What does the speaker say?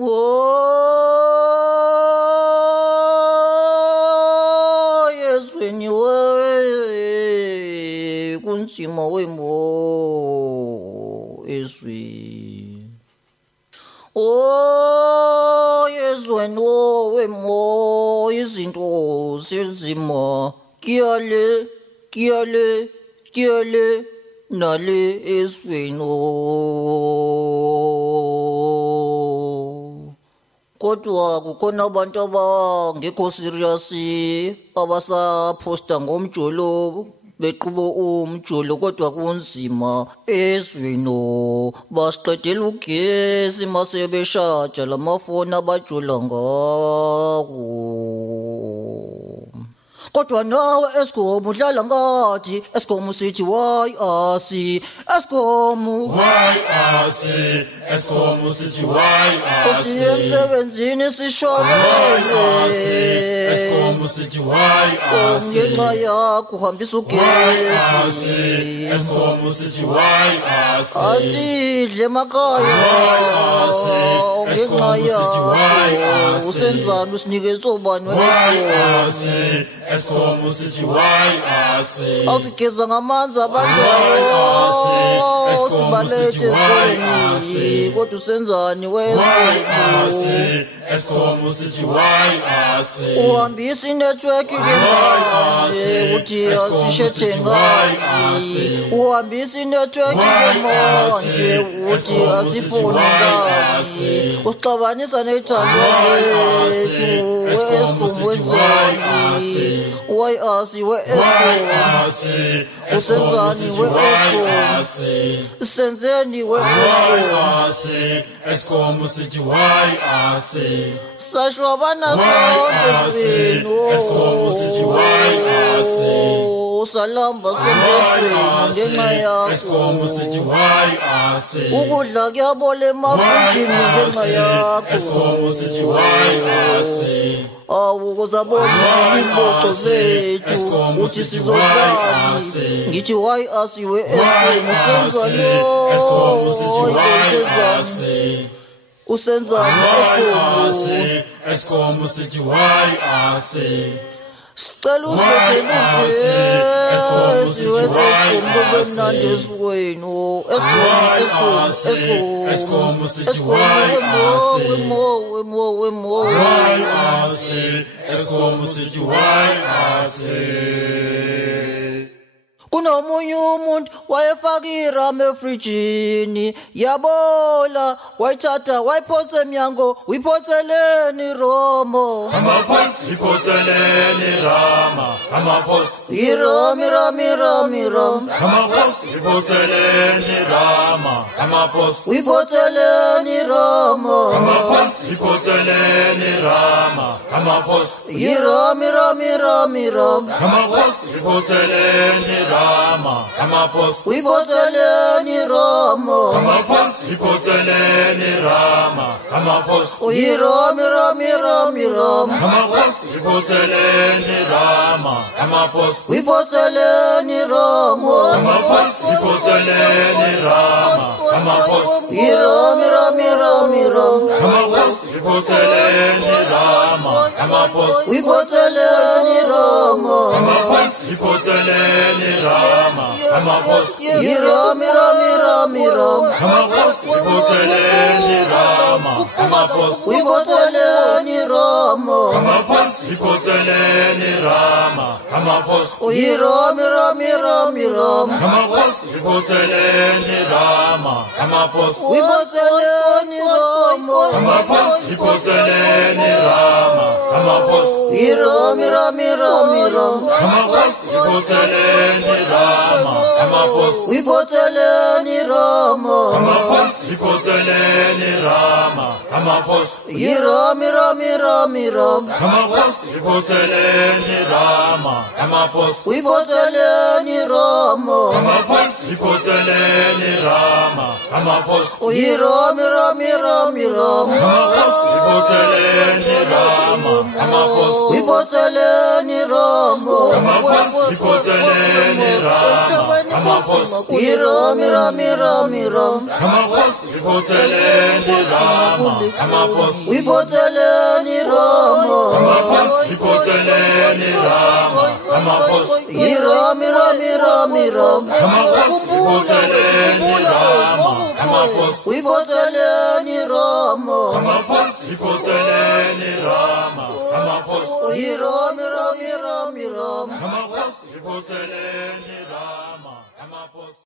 Oh, ezweni we kunzima wemo ezweni. Oh, ezweni wemo izinto zinzima kiyale nale ezweni. Kodwa kukhona abantu abangekho serious abasaphosta ngomjolo beqhubo umjolo kodwa kunzima ezweni. Basiqedela ugesi mase beshaja lamafoni abajula ngawo. Kodwa nawe Eskom udlala ngathi Eskom sithi why asi Eskom sithi why asi emsebenzini sishonele Eskom sithi why asi ngenxa yakho uhambisa ugesi Eskom sithi why asi asidle emakhaya ngenxa yakho usenzani usinikeza obani Eskom sithi why asi awusigeza ngamanzi abantwana sibalethe esikoleni kodwa usenzani Eskom sithi why asi uhambisa inetwork ngemanje uthi asishethe ngani uhambisa inetwork ngemanje uthi asifuni ngani usixabanisa nethandwa lethu we-Eskom wenzani why asi we-Eskom usenzani we-Eskom senzeni we-Eskom Eskom sithi why asi sashwabana sonke senu sithi why asi usalamba sembesweni ngenxa yakho Eskom sithi why asi ukudla kuyabola emafrijini ngenxa yakho Eskom sithi why asi awu kuzabona imboco zethu uthi sizodlani ngithi why asi we-Eskom usenzani usenzani Eskom sithi why asi sicela usibethele ugesi we-Eskom kube mnandi esikwenu wemo Eskom sithi why asi kunomunye umuntu wayefaka irama efrijini yabola wayithatha wayiphotsa emnyango uyiphoteleni romo amaphosi iphoteleni rama amaphosi iromi amaphosi iphoteleni rama amaphosi uyiphoteleni romo amaphosi iphoteleni rama amaphosi iromi amaphosi iphoteleni rama amaphosi uyiphoteleni romo amaphosi iphoteleni rama amaphosi iromi amaphosi iphoteleni rama amaphosi uyiphoteleni romo amaphosi iphoteleni rama amaphosi iromi amaphosi iphoteleni rama amaphosi uyiphoteleni romo amaphosi iphoteleni rama amaphosi iromi amaphosi iphoteleni rama amaphosi uyiphoteleni romo amaphosi iphoteleni rama amaphosi iromi amaphosi iphoteleni rama amaphosi uyiphoteleni romo amaphosi iphoteleni rama amaphosi iromi amaphosi iphoteleni rama amaphosi uyiphoteleni romo amaphosi iphoteleni rama amaphosi iromi amaphosi iphoteleni rama amaphosi uyiphoteleni romo amaphosi iphoteleni rama amaphosi iromi amaphosi iphoteleni rama amaphosi uyiphoteleni romo amaphosi iphoteleni rama amaphosi Iram, Iram, Iram, Iram. amaphosi iphoseleni rama amaphosi Iphoseleni Rama. amaphosi iphoseleni rama amaphosi Iram, Iram, Iram, Iram. amaphosi iphoseleni rama amaphosi Iphoseleni Rama. amaphosi iphoseleni rama amaphosi Iram, Iram, Iram, Iram. amaphosi iphoseleni rama amaphosi